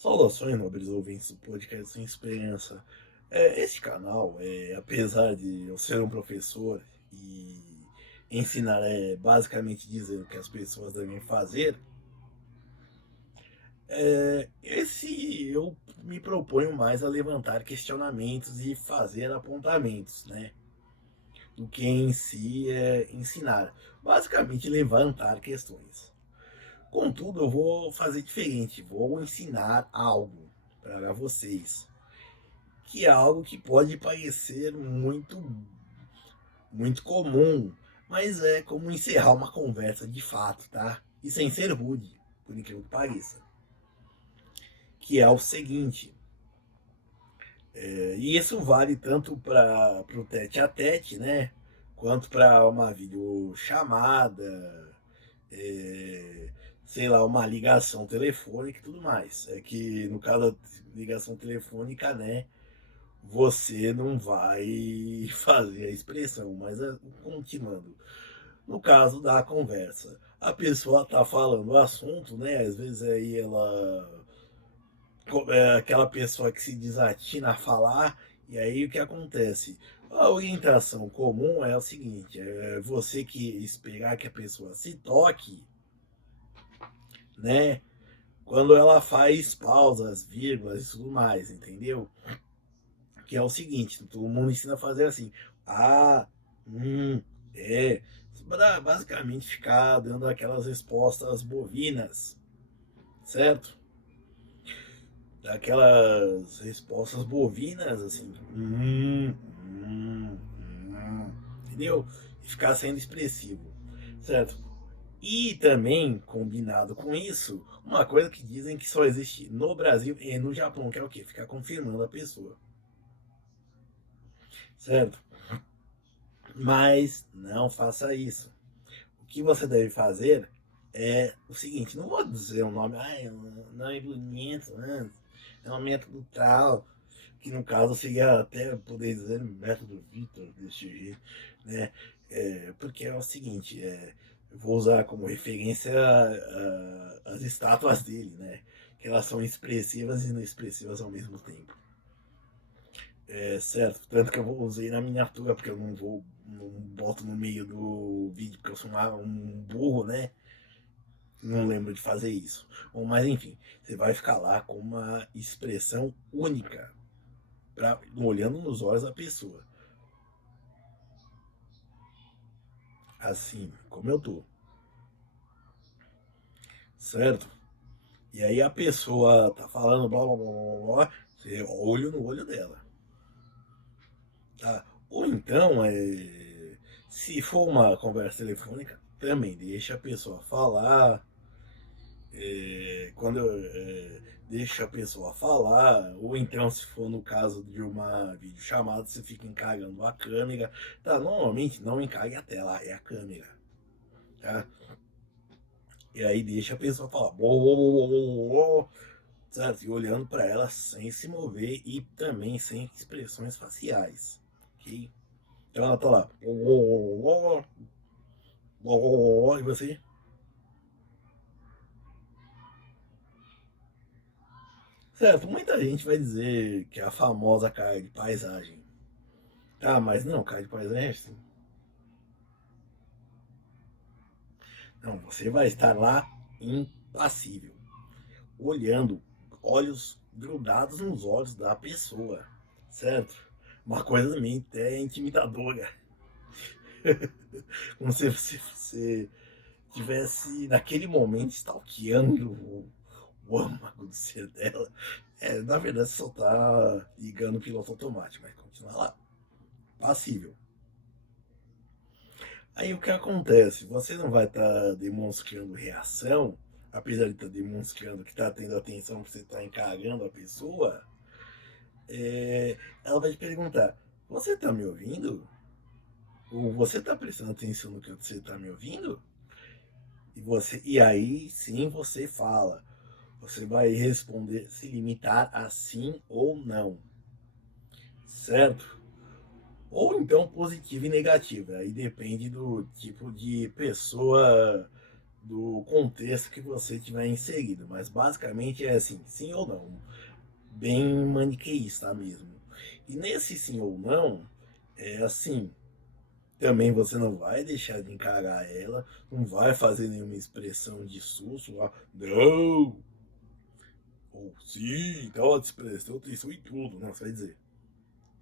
Saudações, nobres ouvintes do podcast Sem Esperança. Esse canal, apesar de eu ser um professor e ensinar basicamente dizer o que as pessoas devem fazer, esse eu me proponho mais a levantar questionamentos e fazer apontamentos, né? Do que em si ensinar. Basicamente levantar questões. Contudo, eu vou fazer diferente, vou ensinar algo para vocês que é algo que pode parecer muito comum, mas é como encerrar uma conversa de fato, tá? E sem ser rude, por incrível que pareça. Que é o seguinte, e isso vale tanto para o tete a tete, né? Quanto para uma videochamada, é, sei lá, uma ligação telefônica e tudo mais. É que no caso da ligação telefônica, né? Você não vai fazer a expressão, mas continuando. No caso da conversa, a pessoa tá falando o assunto, né? Às vezes aí ela é aquela pessoa que se desatina a falar, e aí o que acontece? A orientação comum é o seguinte: é você que esperar que a pessoa se toque, né? Quando ela faz pausas, vírgulas e tudo mais, entendeu? Que é o seguinte, todo mundo ensina a fazer assim, ah, é, para basicamente ficar dando aquelas respostas bovinas, certo? Aquelas respostas bovinas, assim, entendeu? E ficar sendo expressivo, certo? E também, combinado com isso, uma coisa que dizem que só existe no Brasil e no Japão, que é o quê? Ficar confirmando a pessoa, certo? Mas não faça isso. O que você deve fazer é o seguinte, não vou dizer um nome, é um nome bonito, né? É um método tal, que no caso seria até poder dizer método Vitor desse jeito, né? Porque é o seguinte, eu vou usar como referência as estátuas dele, né? Que elas são expressivas e inexpressivas ao mesmo tempo. Certo, tanto que eu usei na miniatura, porque eu não boto no meio do vídeo, porque eu sou um burro, né? Não lembro de fazer isso. Bom, mas enfim, você vai ficar lá com uma expressão única, olhando nos olhos da pessoa. Assim, como eu tô, certo? E aí a pessoa tá falando blá blá blá blá, blá, você olha no olho dela, tá? Ou então, se for uma conversa telefônica, também deixa a pessoa falar, quando deixa a pessoa falar, ou então se for no caso de uma videochamada, você fica encarando a câmera, tá? Normalmente não encargue a tela, é a câmera, tá? E aí deixa a pessoa falar, certo? E olhando para ela sem se mover e também sem expressões faciais, ok? Então ela tá lá, e você, certo? Muita gente vai dizer que é a famosa cara de paisagem. Ah, mas não, cara de paisagem é assim. Não, você vai estar lá impassível, olhando, olhos grudados nos olhos da pessoa, certo? Uma coisa também até intimidadora. Como se você tivesse naquele momento stalkeando o âmago do ser dela. Na verdade, você só tá ligando o piloto automático, mas continua lá, passível. Aí o que acontece? Você não vai estar demonstrando reação, apesar de estar demonstrando que está tendo atenção, que você está encarando a pessoa. Ela vai te perguntar: você está me ouvindo? Ou você está prestando atenção no que você está me ouvindo? E aí sim você fala. Você vai responder, se limitar a sim ou não, certo? Ou então positivo e negativo. Aí depende do tipo de pessoa do contexto que você tiver inserido, mas basicamente é assim, sim ou não, bem maniqueísta mesmo. E nesse sim ou não, é assim, também você não vai deixar de encarar ela, não vai fazer nenhuma expressão de susto, lá, não, ou sim, então expressão atenção em tudo, não, você vai dizer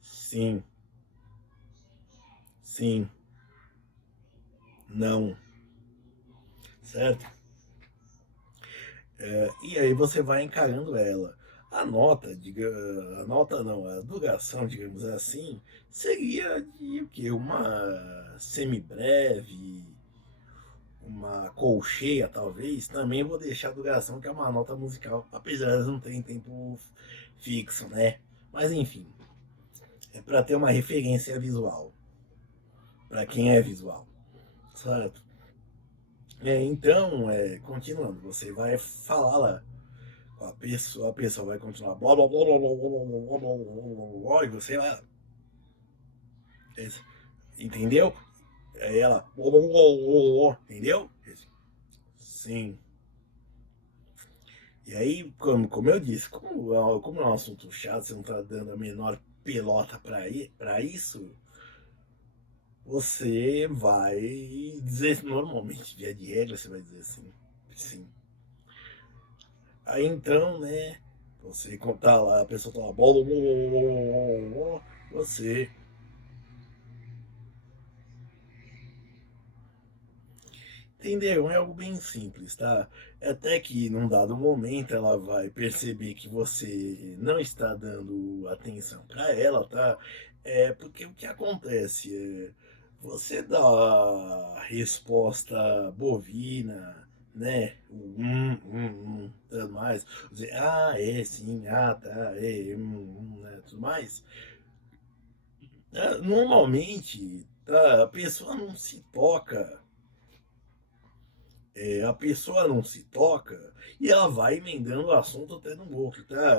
sim, sim, não, certo? E aí você vai encarando ela. A nota, a nota não, a duração, digamos assim, seria de o quê? Uma semibreve, uma colcheia talvez. Também vou deixar a duração, que é uma nota musical, apesar de não ter tempo fixo, né? Mas enfim, é para ter uma referência visual, para quem é visual, certo? Então, continuando, você vai falar lá a pessoa vai continuar blá, blá, blá, blá, blá, blá, blá, blá, blá, blá, blá, e você vai, entendeu? Aí ela, blá, blá, blá, blá, blá, entendeu? Sim. E aí, como eu disse, como é um assunto chato, você não tá dando a menor pelota pra isso, você vai dizer normalmente, via de regra, você vai dizer assim, sim. Aí então, né, você contar lá, a pessoa tá lá, blá, blá, blá, blá, blá, blá, blá, você entendeu? É algo bem simples, tá? Até que num dado momento ela vai perceber que você não está dando atenção para ela, tá? Porque o que acontece você dá a resposta bovina, né? Tudo mais. Dizer, ah, é, sim, ah, tá, né, tudo mais. Normalmente, tá, a pessoa não se toca, a pessoa não se toca e ela vai emendando o assunto até no outro, tá?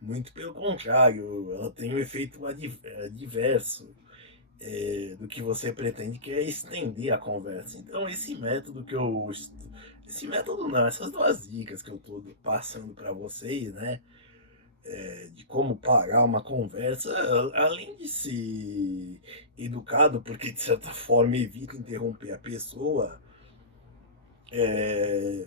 Muito pelo contrário, ela tem um efeito adverso do que você pretende, que é estender a conversa. Então, esse método que eu. Esse método não, essas duas dicas que eu estou passando para vocês, né? De como parar uma conversa, além de ser educado, porque de certa forma evita interromper a pessoa, é,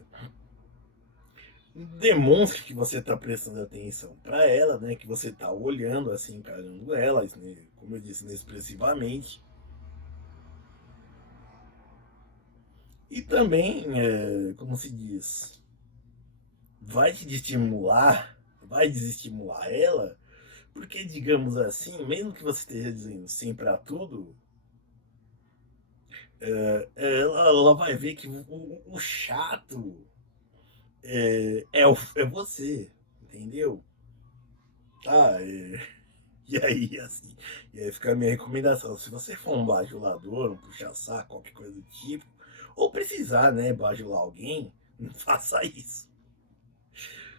demonstre que você está prestando atenção para ela, né? Que você está olhando assim, encarando ela, né, como eu disse, inexpressivamente. E também, como se diz, vai te estimular, vai desestimular ela, porque, digamos assim, mesmo que você esteja dizendo sim para tudo, ela vai ver que o chato é você, entendeu? Tá, e aí, assim, e aí fica a minha recomendação. Se você for um bajulador, um puxa-saco, qualquer coisa do tipo, ou precisar, né, bajular alguém, não faça isso.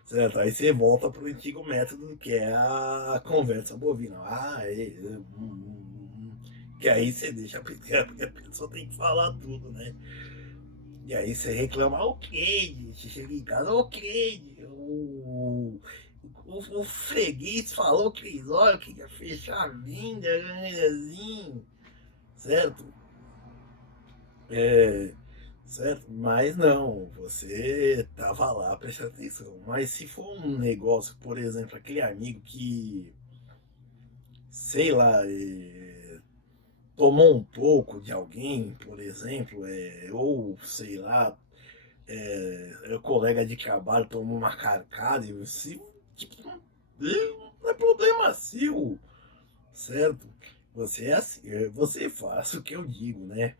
Certo? Aí você volta pro antigo método, que é a conversa bovina. Que aí você deixa porque a pessoa tem que falar tudo, né? E aí você reclama, ok, você chega em casa, ok, o freguês falou que olha, que ia fechar a venda, assim, certo? É, certo? Mas não, você tava lá prestando atenção. Mas se for um negócio, por exemplo, aquele amigo que, sei lá, tomou um pouco de alguém, por exemplo, ou sei lá, o colega de trabalho tomou uma carcada e você, tipo, não é problema seu, certo? Você é assim, você faz o que eu digo, né?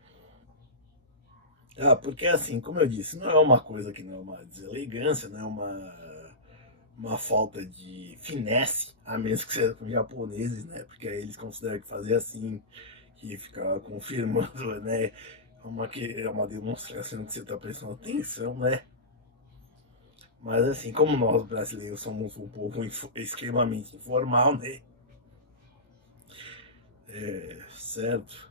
Porque assim, como eu disse, não é uma coisa que não é uma deselegância, não é uma falta de finesse, a menos que seja com japoneses, né? Porque aí eles consideram que fazer assim, que ficar confirmando, né? É uma demonstração que você está prestando atenção, né? Mas assim, como nós brasileiros somos um povo extremamente informal, né? Certo?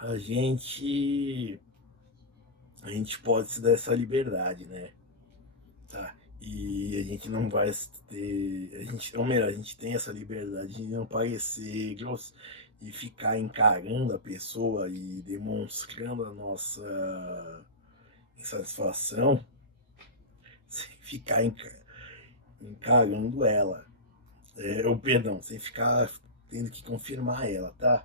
A gente a gente pode se dar essa liberdade, né? Tá? E a gente não vai ter. A gente, ou melhor, a gente tem essa liberdade de não parecer grosso e ficar encarando a pessoa e demonstrando a nossa insatisfação sem ficar encarando ela. Ou perdão, sem ficar tendo que confirmar ela, tá?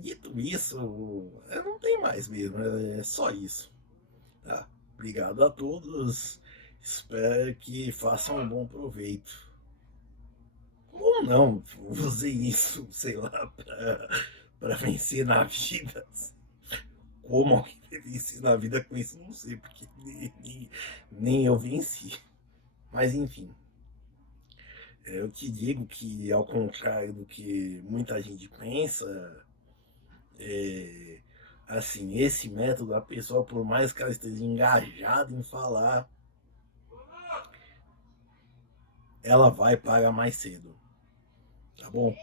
Dito isso, não tem mais mesmo, é só isso. Tá? Obrigado a todos, espero que façam um bom proveito. Ou não, usei isso, sei lá, para vencer na vida. Como alguém vencer na vida com isso, não sei, porque nem eu venci. Mas enfim, eu te digo que, ao contrário do que muita gente pensa, é, assim, esse método, a pessoa, por mais que ela esteja engajada em falar, ela vai pagar mais cedo. Tá bom?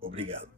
Obrigado.